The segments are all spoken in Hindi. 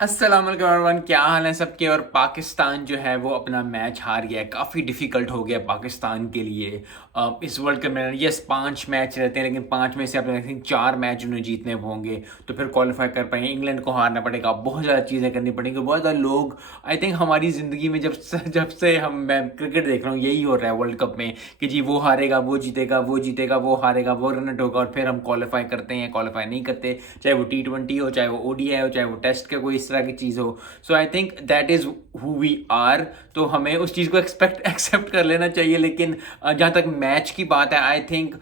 अस्सलाम वालेकुम एवरीवन, क्या हाल है सबके। और पाकिस्तान जो है वो अपना मैच हार गया है। काफ़ी डिफ़िकल्ट हो गया पाकिस्तान के लिए इस वर्ल्ड कप में। यस, 5 मैच रहते हैं, लेकिन 5 में से अपने आई थिंक 4 मैच उन्हें जीतने होंगे तो फिर क्वालिफाई कर पाएंगे। इंग्लैंड को हारना पड़ेगा, बहुत ज़्यादा चीज़ें करनी पड़ेंगी। बहुत ज़्यादा लोग आई थिंक हमारी ज़िंदगी में जब से मैं क्रिकेट देख रहा हूँ यही हो रहा है वर्ल्ड कप में कि जी वो हारेगा, वो जीतेगा, वो जीतेगा, वो हारेगा, वो रन आउट होगा और फिर हम क्वालिफाई करते हैं, क्वालिफाई नहीं करते। चाहे वो T20 हो, चाहे वो ODI हो, चाहे वो टेस्ट का कोई इस तरह की चीज़ हो। So I think that is who we are. तो हमें उस चीज़ को एक्सेप्ट कर लेना चाहिए। लेकिन जहाँ तक मैच की बात है, आई थिंक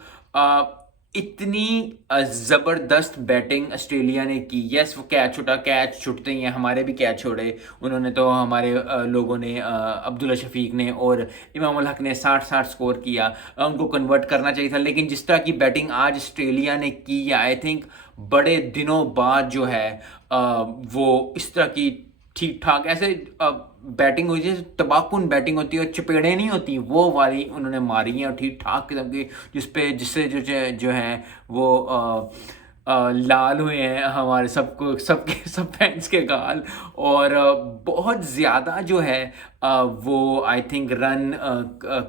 इतनी ज़बरदस्त बैटिंग ऑस्ट्रेलिया ने की। यस, वो कैच छुटते ही हैं, हमारे भी कैच छोड़े उन्होंने। तो हमारे लोगों ने, अब्दुल्ला शफीक ने और इमाम उल हक ने 60-60 स्कोर किया। उनको कन्वर्ट करना चाहिए था, लेकिन जिस तरह की बैटिंग आज ऑस्ट्रेलिया ने की है, आई थिंक बड़े दिनों बाद जो है वो इस तरह की ठीक ठाक ऐसे बैटिंग हुई, जैसे तबाहकुन बैटिंग होती है और चपेड़े नहीं होती, वो वाली उन्होंने मारी हैं और ठीक ठाक किस्म की, जिससे जो है वो लाल हुए हैं हमारे सबको, सबके सब फैंस के गाल। और बहुत ज़्यादा जो है वो आई थिंक रन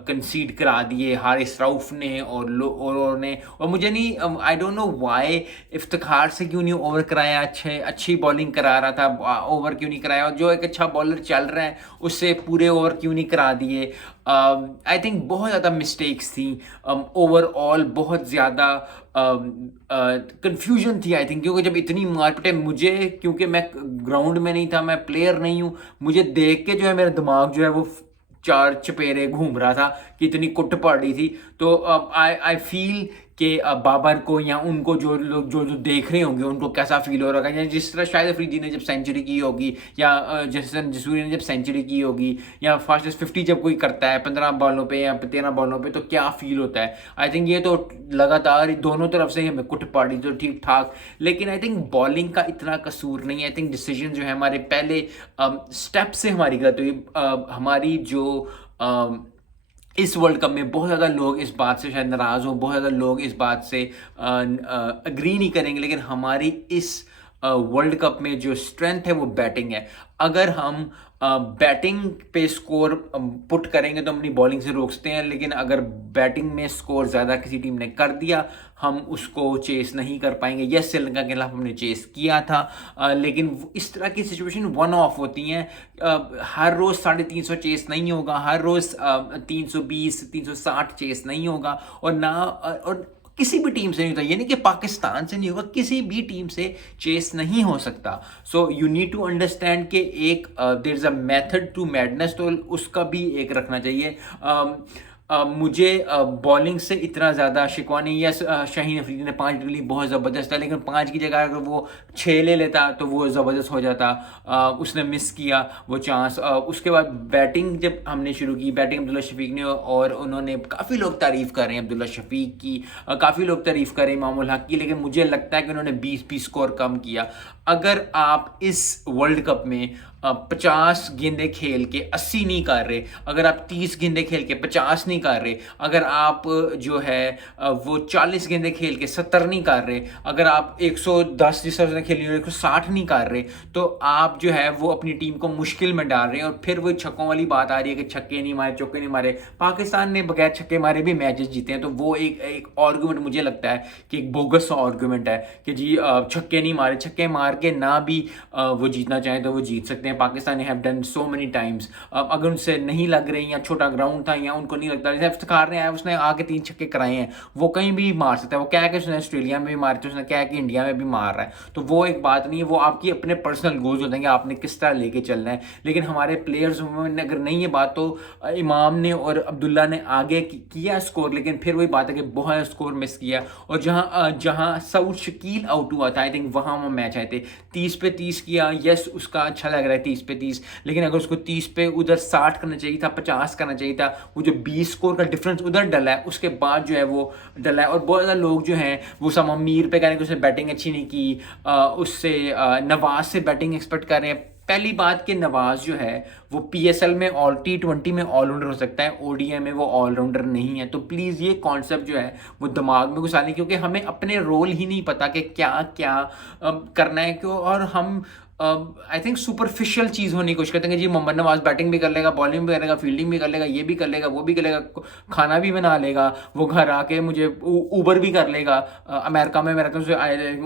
कंसीड करा दिए हारिस रऊफ ने और ने। और मुझे नहीं, I don't know why Iftikhar से क्यों नहीं ओवर कराया। अच्छी बॉलिंग करा रहा था, ओवर क्यों नहीं कराया। और जो एक अच्छा बॉलर चल रहा है उससे पूरे ओवर क्यों नहीं करा दिए। आई थिंक बहुत ज़्यादा मिस्टेक्स थी। ओवरऑल बहुत ज़्यादा कंफ्यूजन थी आई थिंक, क्योंकि जब इतनी मारपीटें, मुझे क्योंकि मैं ग्राउंड में नहीं था, मैं प्लेयर नहीं हूँ, मुझे देख के जो है मेरा दिमाग जो है वो चार चपेरे घूम रहा था कि इतनी कुट पड़ रही थी। तो आई आई फील कि बाबर को या उनको जो लोग जो जो देख रहे होंगे उनको कैसा फील हो रहा है। या जिस तरह शायद अफरीदी ने जब सेंचुरी की होगी, या जसन जसूरी ने जब सेंचुरी की होगी, या फास्टेस्ट 50 जब कोई करता है 15 बॉलों पे या 13 बॉलों पे, तो क्या फील होता है। आई थिंक ये तो लगातार दोनों तरफ से हमें कुट पड़ी तो ठीक ठाक। लेकिन आई थिंक बॉलिंग का इतना कसूर नहीं है। आई थिंक डिसीजन जो है हमारे पहले स्टेप से हमारी गलत हुई। हमारी जो इस वर्ल्ड कप में बहुत ज़्यादा लोग इस बात से शायद नाराज़ हों, बहुत ज़्यादा लोग इस बात से अग्री नहीं करेंगे, लेकिन हमारी इस वर्ल्ड कप में जो स्ट्रेंथ है वो बैटिंग है। अगर हम बैटिंग पे स्कोर पुट करेंगे तो हम अपनी बॉलिंग से रोक सकते हैं, लेकिन अगर बैटिंग में स्कोर ज़्यादा किसी टीम ने कर दिया, हम उसको चेस नहीं कर पाएंगे। यस, श्रीलंका के खिलाफ हमने चेस किया था, लेकिन इस तरह की सिचुएशन वन ऑफ होती हैं। हर रोज़ 350 चेस नहीं होगा, हर रोज़ 320-360 चेस नहीं होगा, और ना और किसी भी टीम से नहीं होता। ये नहीं कि पाकिस्तान से नहीं होगा, किसी भी टीम से चेस नहीं हो सकता। So you need to understand कि एक there is a method to madness, तो उसका भी एक रखना चाहिए। मुझे बॉलिंग से इतना ज़्यादा शिकवा नहीं है। शाहीन अफरीदी ने 5 डाली, बहुत ज़बरदस्त था, लेकिन 5 की जगह अगर वो 6 ले लेता तो वो ज़बरदस्त हो जाता। उसने मिस किया वो चांस। उसके बाद बैटिंग जब हमने शुरू की, बैटिंग अब्दुल्ला शफीक ने, और उन्होंने काफ़ी लोग तारीफ़ कर रहे हैं अब्दुल्ला शफीक की, काफ़ी लोग तारीफ़ कर रहे हैं इमाम उल हक की, लेकिन मुझे लगता है कि उन्होंने 20-20 स्कोर कम किया। अगर आप इस वर्ल्ड कप में 50 गेंदें खेल के 80 नहीं कर रहे, अगर आप 30 गेंदें खेल के 50 नहीं कर रहे, अगर आप जो है वो 40 गेंदें खेल के 70 नहीं कर रहे, अगर आप 110 जिस तरह से खेली 160 नहीं कर रहे, तो आप जो है वो अपनी टीम को मुश्किल में डाल रहे हैं। और फिर वो छक्कों वाली बात आ रही है कि छक्के नहीं मारे, चौके नहीं मारे। पाकिस्तान ने बगैर छक्के मारे भी मैचेस जीते हैं, तो वो एक आर्गूमेंट मुझे लगता है कि एक बोगस आर्गूमेंट है कि जी छक्के नहीं मारे, छक्के मार के ना भी वो जीतना चाहें तो वो जीत सकते हैं। Pakistan have done so many times. अगर उनसे नहीं लग रहे या छोटा ग्राउंड था या उनको नहीं लगता, जैसे इफ्तिखार ने आया उसने आके 3 छक्के कराए हैं, वो कहीं भी मार सकता है। वो क्या है कि उसने ऑस्ट्रेलिया में भी मारे थे, उसने क्या है कि इंडिया में भी मार रहा है, तो वो एक बात नहीं है। वो आपकी अपने पर्सनल गोल्स होते हैं कि आपने किस तरह लेके चलना है। लेकिन हमारे प्लेयर्स में अगर नहीं है बात, तो इमाम ने और अब्दुल्ला ने आगे किया स्कोर, लेकिन फिर वही बात है कि बहुत स्कोर मिस किया। और जहाँ सऊद शकील आउट हुआ था, आई थिंक वहाँ वो मैच आए थे। 30 पे 30 किया, यस उसका अच्छा लग रहा है 30 पे 30, लेकिन अगर उसको 30 पे उधर 60 करना चाहिए था, 50 करना चाहिए था। वो जो 20 स्कोर का डिफरेंस उधर डला है, उसके बाद जो है वो डला है। और बहुत ज़्यादा लोग जो हैं वो समा मीर पे कह रहे हैं कि उसने बैटिंग अच्छी नहीं की, उससे नवाज से बैटिंग एक्सपेक्ट कर रहे हैं। पहली बात कि नवाज जो है वो PSL में T20 में ऑलराउंडर हो सकता है, ODI में वो ऑलराउंडर नहीं है। तो प्लीज़ ये कॉन्सेप्ट जो है वो दिमाग में घुसा लें, क्योंकि हमें अपने रोल ही नहीं पता कि क्या क्या करना है, क्यों। और हम आई थिंक सुपरफिशियल चीज़ होने की कोशिश करते हैं कि जी मोहम्मद नवाज बैटिंग भी कर लेगा, बॉलिंग भी करेगा, फील्डिंग भी कर लेगा, ये भी कर लेगा, वो भी कर लेगा, खाना भी बना लेगा, वो घर आके मुझे ऊबर भी कर लेगा। अमेरिका में मेरा तो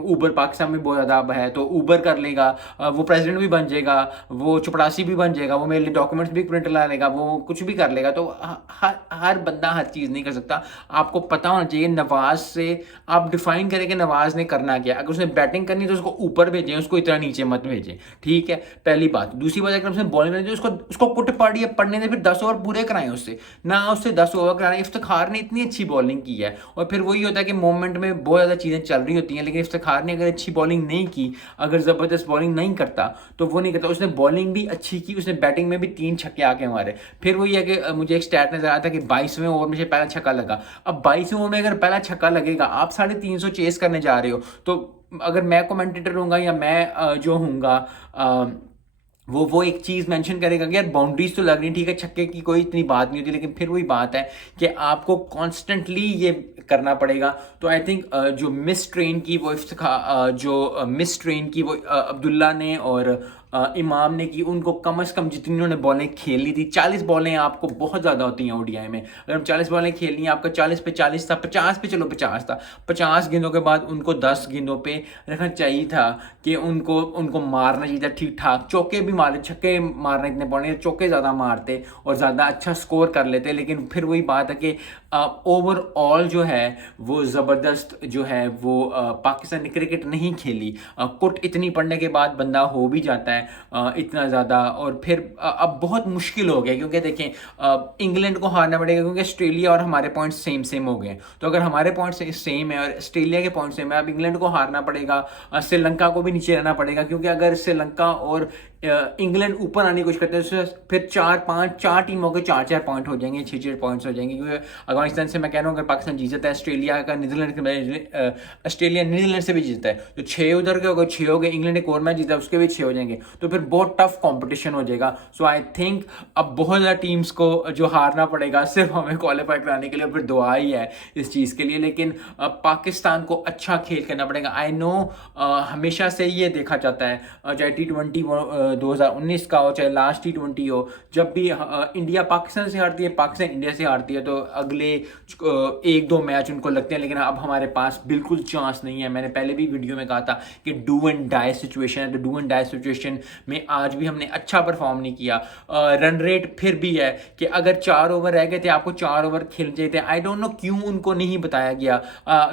ऊबर पाकिस्तान में बहुत ज़्यादा अब है, तो ऊबर कर लेगा, वो प्रेसिडेंट भी बन जाएगा, वो चपड़ासी भी बन जाएगा, वो मेरे लिए डॉक्यूमेंट्स भी प्रिंट ला लेगा, वो कुछ भी कर लेगा। तो हर बंदा हर चीज़ नहीं कर सकता। आपको पता होना चाहिए नवाज से आप डिफाइन करें कि नवाज ने करना क्या। अगर उसने बैटिंग करनी तो उसको ऊपर भेजें, उसको इतना नीचे मत भेजें, ठीक है, पहली बात। दूसरी बात, अगर उसने बॉलिंग करनी तो उसको कुट पाड़ी पढ़ने से फिर 10 ओवर पूरे कराएं उससे, ना उससे 10 ओवर कराएं। इफ्तिखार ने इतनी अच्छी बॉलिंग की है, और फिर वही होता है कि मोमेंट में बहुत ज़्यादा चीज़ें चल रही होती हैं, लेकिन इफ्तिखार ने अगर अच्छी बॉलिंग नहीं की, अगर ज़बरदस्त बॉलिंग नहीं करता तो वो नहीं करता। उसने बॉलिंग भी अच्छी की, उसने बैटिंग में भी 3 छक्के आके मारे। फिर वही है कि मुझे एक स्टैट नजर आया था कि 22वें ओवर में से पहला छक्का लगा। अब 22वें ओवर में अगर पहला छक्का लगेगा, आप 350 चेस करने जा रहे हो, तो अगर मैं कमेंटेटर हूँगा या मैं जो हूँगा वो एक चीज़ मेंशन करेगा कि यार बाउंड्रीज तो लग रही, ठीक है, छक्के की कोई इतनी बात नहीं होती, लेकिन फिर वही बात है कि आपको कॉन्स्टेंटली ये करना पड़ेगा। तो आई थिंक जो मिस ट्रेन की वो अब्दुल्ला ने और इमाम ने की, उनको कम से कम जितनी उन्होंने बॉलें खेलनी थी, 40 बॉलें आपको बहुत ज़्यादा होती हैं ओडीआई में। अगर हम 40 बॉलें खेलनी है, आपका 40 पे 40 था, 50 पे चलो 50 था, 50 गेंदों के बाद उनको 10 गेंदों पे रखना चाहिए था कि उनको मारना चाहिए था ठीक ठाक। चौके भी मारे, छक्के मारना इतने पड़े, चौके ज़्यादा मारते और ज़्यादा अच्छा स्कोर कर लेते। लेकिन फिर वही बात है कि ओवरऑल जो है वो ज़बरदस्त जो है वो पाकिस्तान ने क्रिकेट नहीं खेली। कुट इतनी पड़ने के बाद बंदा हो भी जाता है इतना ज़्यादा, और फिर अब बहुत मुश्किल हो गया, क्योंकि देखें इंग्लैंड को हारना पड़ेगा, क्योंकि ऑस्ट्रेलिया और हमारे पॉइंट सेम सेम हो गए। तो अगर हमारे पॉइंट सेम है और ऑस्ट्रेलिया के पॉइंट सेम है, अब इंग्लैंड को हारना पड़ेगा, श्रीलंका को भी नीचे रहना पड़ेगा, क्योंकि अगर श्रीलंका और इंग्लैंड ऊपर आने की कोशिश करते हैं तो फिर 4 टीमों के 4 पॉइंट हो जाएंगे, 6 पॉइंट्स हो जाएंगे। क्योंकि अफगानिस्तान से मैं कह रहा हूँ अगर पाकिस्तान जीत जाता है, ऑस्ट्रेलिया नीदरलैंड से भी जीतता है, तो 6 उधर के हो गए, 6 हो गए, इंग्लैंड एक और मैच जीता उसके भी 6 हो जाएंगे, तो फिर बहुत टफ कंपटीशन हो जाएगा। सो आई थिंक अब बहुत ज़्यादा टीम्स को जो हारना पड़ेगा सिर्फ हमें क्वालिफाई कराने के लिए, फिर दुआ ही है इस चीज़ के लिए। लेकिन पाकिस्तान को अच्छा खेल करना पड़ेगा। आई नो हमेशा से ये देखा जाता है, चाहे T20 2019 का हो, चाहे लास्ट T20 हो, जब भी इंडिया पाकिस्तान से हारती है, पाकिस्तान इंडिया से हारती है, तो अगले 1-2 मैच उनको लगते हैं। लेकिन अब हमारे पास बिल्कुल चांस नहीं है। मैंने पहले भी वीडियो में कहा था कि डू एंड डाई सिचुएशन है, तो डू एंड डाई सिचुएशन में आज भी हमने अच्छा परफॉर्म नहीं किया। रन रेट फिर भी है कि अगर 4 ओवर रह गए थे, आपको 4 ओवर खेलने चाहिए थे। आई डोंट नो क्यों उनको नहीं बताया गया।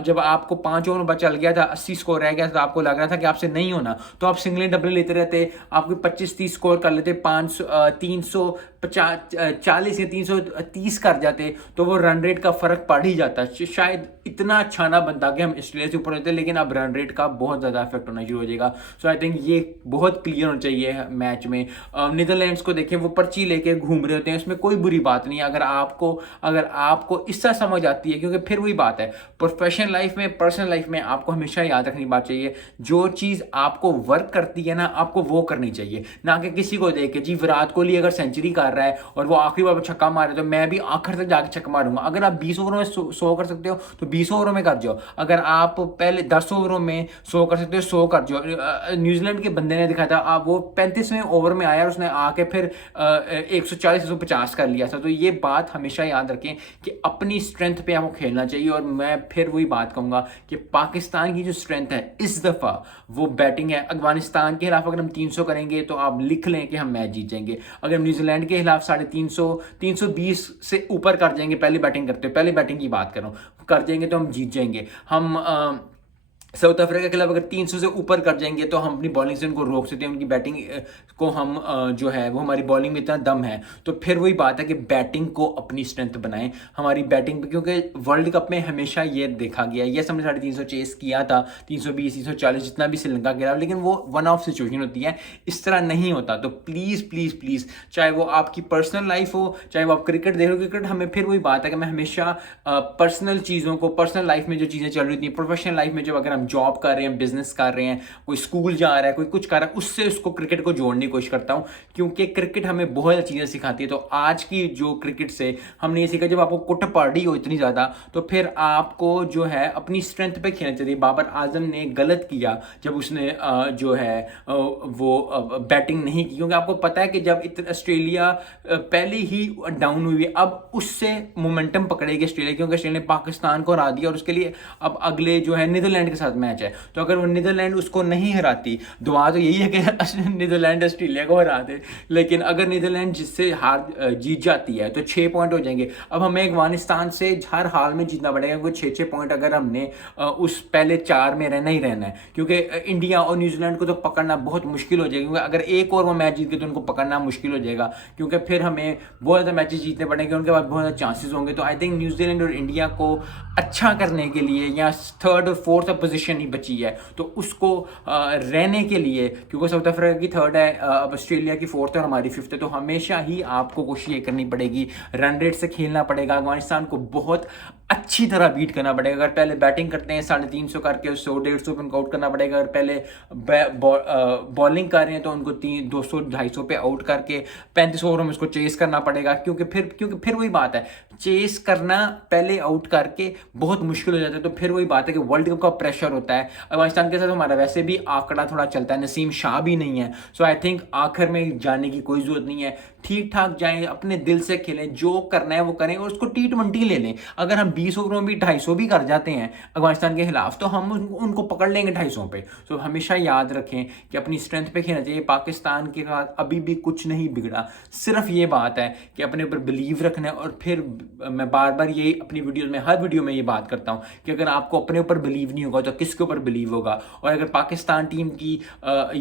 जब आपको 5 ओवर बचा गया था, 80 स्कोर रह गया था, तो आपको लग रहा था कि आपसे नहीं होना, तो आप सिंगल डबल लेते रहते, आपको 25-30 स्कोर कर लेते, 340 या 330 कर जाते, तो वो रन रेट का फर्क पड़ ही जाता। शायद इतना अच्छा ना बनता कि हम ऑस्ट्रेलिया से ऊपर होते, लेकिन अब रन रेट का बहुत ज़्यादा इफेक्ट होना शुरू हो जाएगा। सो आई थिंक ये बहुत क्लियर होना चाहिए मैच में। नीदरलैंड्स को देखें, वो पर्ची लेके घूम रहे होते हैं, उसमें कोई बुरी बात नहीं है अगर आपको इससे समझ आती है, क्योंकि फिर वही बात है, प्रोफेशनल लाइफ में, पर्सनल लाइफ में आपको हमेशा याद रखनी बात चाहिए, जो चीज़ आपको वर्क करती है ना, आपको वो करनी चाहिए, ना कि किसी को देख के। जी विराट कोहली अगर सेंचुरी कर रहा है और वो आखिरी बार छक्का मारे, तो मैं भी आखिर तक जाके छक्का मारूंगा। अगर आप 20 ओवरों में 100 कर सकते हो तो 20 ओवरों में कर जाओ। अगर आप पहले 10 ओवरों में 100 कर सकते हो, 100 कर जाओ। न्यूजीलैंड के बंदे ने दिखाया था, आप वो 35वें ओवर में आया और उसने आके फिर 140-150 कर लिया था। तो ये बात हमेशा याद रखें कि अपनी स्ट्रेंथ पे आपको खेलना चाहिए। और मैं फिर वही बात कहूँगा कि पाकिस्तान की जो स्ट्रेंथ है इस दफ़ा वो बैटिंग है। अफगानिस्तान के खिलाफ अगर हम 300 करेंगे तो आप लिख लें कि हम मैच जीत जाएंगे। अगर हम न्यूजीलैंड के खिलाफ 350, 320 से ऊपर कर जाएंगे, पहले बैटिंग करते हो, पहले बैटिंग की बात कर रहा हूँ, कर जाएंगे तो हम जीत जाएंगे। हम साउथ अफ्रीका के खिलाफ अगर 300 से ऊपर कर जाएंगे तो हम अपनी बॉलिंग से उनको रोक सकते हैं, उनकी बैटिंग को हम जो है वो, हमारी बॉलिंग में इतना दम है। तो फिर वही बात है कि बैटिंग को अपनी स्ट्रेंथ बनाएं, हमारी बैटिंग पे, क्योंकि वर्ल्ड कप में हमेशा ये देखा गया, ये हमने 350 चेस किया था, 320, 340 जितना भी श्रीलंका के खिलाफ, लेकिन वो वन ऑफ सिचुएशन होती है, इस तरह नहीं होता। तो प्लीज़ प्लीज़ प्लीज़, चाहे वो आपकी पर्सनल लाइफ हो, चाहे वो आप क्रिकेट देख लो, क्रिकेट हमें फिर वही बात है कि मैं हमेशा पर्सनल चीज़ों को, पर्सनल लाइफ में जो चीज़ें चल रही थी, प्रोफेशनल लाइफ में जब अगर हम हम जॉब कर रहे हैं, बिजनेस कर रहे हैं, कोई स्कूल जा रहा है, कोई कुछ कर रहा है, उससे उसको क्रिकेट को जोड़ने की कोशिश करता हूँ, क्योंकि क्रिकेट हमें बहुत चीज़ें सिखाती है। तो आज की जो क्रिकेट से हमने ये सीखा, जब आपको कुट पड़ी हो इतनी ज़्यादा, तो फिर आपको जो है अपनी स्ट्रेंथ पे खेलना चाहिए। बाबर आजम ने गलत किया जब उसने जो है वो बैटिंग नहीं की, क्योंकि आपको पता है कि जब ऑस्ट्रेलिया पहले ही डाउन हुई है, अब उससे मोमेंटम पकड़ेगी ऑस्ट्रेलिया, क्योंकि ऑस्ट्रेलिया ने पाकिस्तान को हरा दिया और उसके लिए अब अगले जो है नीदरलैंड के साथ मैच है। तो अगर वो नीदरलैंड उसको नहीं हराती, दुआ तो यही है कि नीदरलैंड ऑस्ट्रेलिया को हरा दे, लेकिन अगर नीदरलैंड जिससे जीत जाती है तो 6 पॉइंट हो जाएंगे। अब हमें अफगानिस्तान से हर हाल में जीतना पड़ेगा, क्योंकि 6-6 पॉइंट अगर हमने उस पहले 4 में रहना ही रहना है, क्योंकि इंडिया और न्यूजीलैंड को तो पकड़ना बहुत मुश्किल हो जाएगा, क्योंकि अगर एक और वो मैच जीत गए तो उनको पकड़ना मुश्किल हो जाएगा, क्योंकि फिर हमें बहुत ज़्यादा मैचेस जीतने पड़ेंगे, उनके बाद बहुत ज़्यादा चांसेस होंगे। तो आई थिंक न्यूजीलैंड और इंडिया को अच्छा करने के लिए, या 3rd और 4th पोजीशन ही बची है, तो उसको रहने के लिए, क्योंकि साउथ अफ्रीका की 3rd है, अब ऑस्ट्रेलिया की 4th है और हमारी 5th है, तो हमेशा ही आपको कोशिश ये करनी पड़ेगी, रन रेट से खेलना पड़ेगा, अफगानिस्तान को बहुत अच्छी तरह बीट करना पड़ेगा। अगर पहले बैटिंग करते हैं 350 करके 100-150 पे उनको आउट करना पड़ेगा, अगर पहले बॉलिंग कर रहे हैं तो उनको 200-250 पे आउट करके 35 ओवर में उसको चेस करना पड़ेगा, क्योंकि फिर वही बात है, चेस करना पहले आउट करके बहुत मुश्किल हो जाता है। तो फिर वही बात है कि वर्ल्ड कप का प्रेशर होता है, अफगानिस्तान के साथ हमारा वैसे भी आंकड़ा थोड़ा चलता है, नसीम शाह भी नहीं है, सो आई थिंक आखिर में जाने की कोई जरूरत नहीं है, ठीक ठाक जाएं, अपने दिल से खेलें, जो करना है वो करें, और उसको T20 ले लें। अगर हम 20 ओवरों में भी 250 भी कर जाते हैं अफगानिस्तान के खिलाफ, तो हम उनको पकड़ लेंगे 250 पे। तो हमेशा याद रखें कि अपनी स्ट्रेंथ पे खेलना चाहिए। पाकिस्तान के साथ अभी भी कुछ नहीं बिगड़ा, सिर्फ ये बात है कि अपने ऊपर बिलीव रखना है। और फिर मैं बार बार ये अपनी वीडियो में, हर वीडियो में ये बात करता हूँ कि अगर आपको अपने ऊपर बिलीव नहीं होगा तो किसके ऊपर बिलीव होगा। और अगर पाकिस्तान टीम की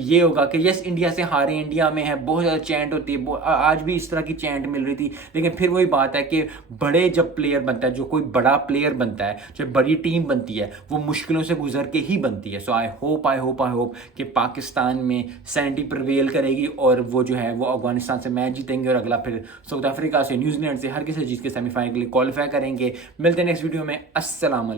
ये होगा कि यस इंडिया से हारे, इंडिया में है, बहुत ज़्यादा चैंट होती है, आज भी इस तरह की चैंट मिल रही थी, लेकिन फिर वही बात है कि बड़े जब प्लेयर बनता है, जो कोई बड़ा प्लेयर बनता है, जब बड़ी टीम बनती है, वो मुश्किलों से गुजर के ही बनती है। सो आई होप कि पाकिस्तान में सैंडी प्रिवेल करेगी और वो जो है वो अफगानिस्तान से मैच जीतेंगे और अगला फिर साउथ अफ्रीका से, न्यूजीलैंड से, हर किसी जीत के सेमीफाइनल के लिए क्वालिफाई करेंगे। मिलते हैं नेक्स्ट वीडियो में। अस्सलाम वालेकुम।